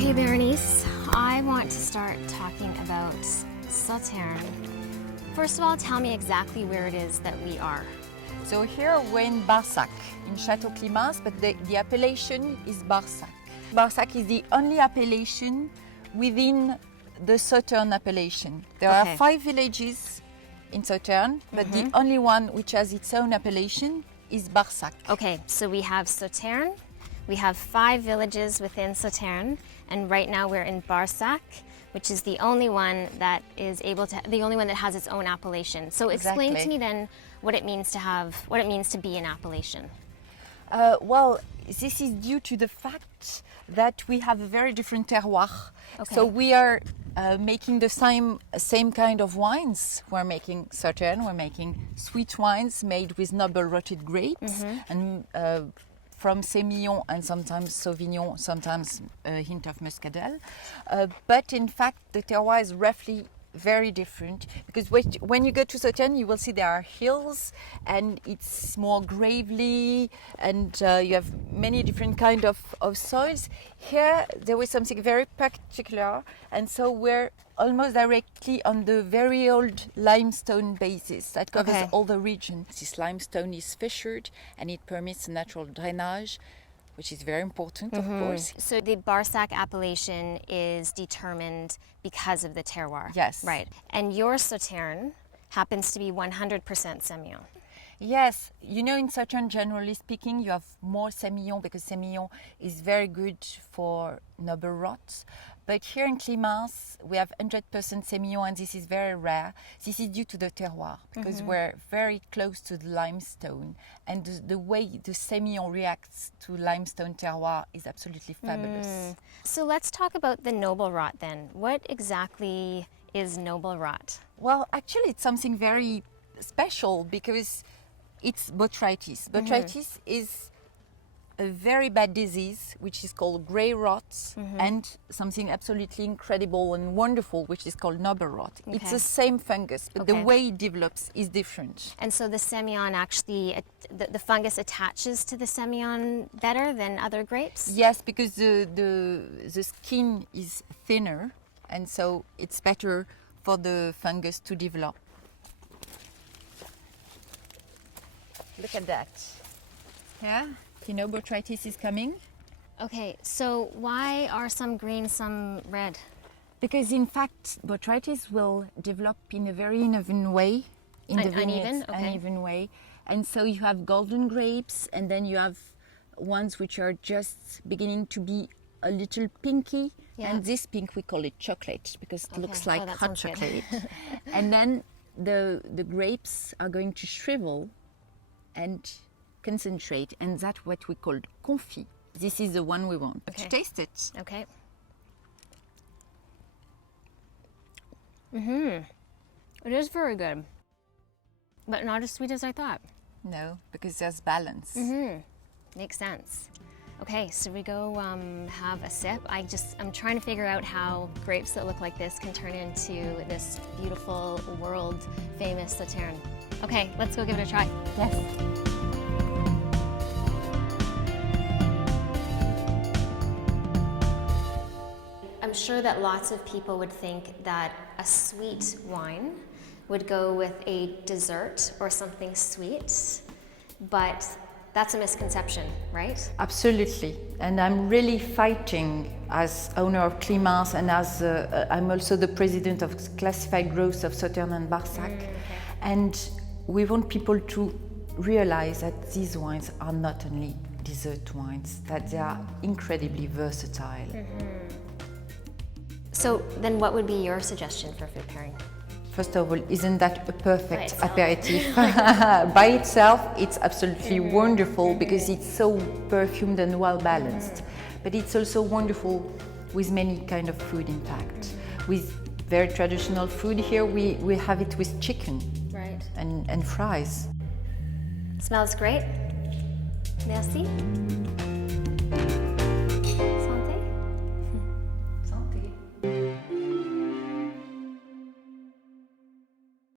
Okay, Berenice, I want to start talking about Sauternes. First of all, tell me exactly where it is that we are. So here we're in Barsac, in Chateau Climens, but the appellation is Barsac. Barsac is the only appellation within the Sauternes appellation. There are 5 villages in Sauternes, but the only one which has its own appellation is Barsac. Okay, so we have Sauternes, we have 5 villages within Sauternes, and right now we're in Barsac, which is the only one that is the only one that has its own appellation. So explain to me then what it means to be an appellation. Well, this is due to the fact that we have a very different terroir. Okay. So we are making the same kind of wines. We're making Sauternes, we're making sweet wines made with noble rotted grapes, and from Sémillon and sometimes Sauvignon, sometimes a hint of Muscadel. But in fact, the terroir is roughly very different, because when you go to Sauternes, you will see there are hills and it's more gravelly, and you have many different kind of soils. Here there was something very particular, and so we're almost directly on the very old limestone basis that covers all the region. This limestone is fissured and it permits natural drainage, which is very important, of course. So the Barsac appellation is determined because of the terroir. Yes. Right. And your Sauternes happens to be 100% Sémillon. Yes, you know, in Sauternes, generally speaking, you have more Sémillon because Sémillon is very good for noble rot. But here in Climens, we have 100% Sémillon, and this is very rare. This is due to the terroir, because we're very close to the limestone, and the way the Sémillon reacts to limestone terroir is absolutely fabulous. So let's talk about the noble rot then. What exactly is noble rot? Well, actually, it's something very special because it's botrytis. Botrytis is a very bad disease which is called grey rot, and something absolutely incredible and wonderful which is called noble rot. It's the same fungus, but the way it develops is different. And so the Sémillon actually, the fungus attaches to the Sémillon better than other grapes? Yes, because the skin is thinner, and so it's better for the fungus to develop. Look at that. Yeah, you know botrytis is coming. Okay, so why are some green, some red? Because in fact, botrytis will develop in a very uneven way in the vineyards, uneven way. And so you have golden grapes, and then you have ones which are just beginning to be a little pinky. And this pink, we call it chocolate, because it looks like hot chocolate. And then the grapes are going to shrivel and concentrate, and that's what we call confit. This is the one we want. To taste it. Okay. It is very good, but not as sweet as I thought. No, because there's balance. Makes sense. Okay, so we go have a sip. I'm trying to figure out how grapes that look like this can turn into this beautiful, world-famous Sauternes. Okay, let's go give it a try. Yes. I'm sure that lots of people would think that a sweet wine would go with a dessert or something sweet, but that's a misconception, right? Absolutely, and I'm really fighting as owner of Climens, and as I'm also the president of Classified Growth of Sauternes and Barsac, and we want people to realize that these wines are not only dessert wines, that they are incredibly versatile. So then what would be your suggestion for food pairing? First of all, isn't that a perfect aperitif? By itself, it's absolutely wonderful because it's so perfumed and well balanced. But it's also wonderful with many kind of food, in fact. With very traditional food here, we have it with chicken and fries. Smells great. Merci.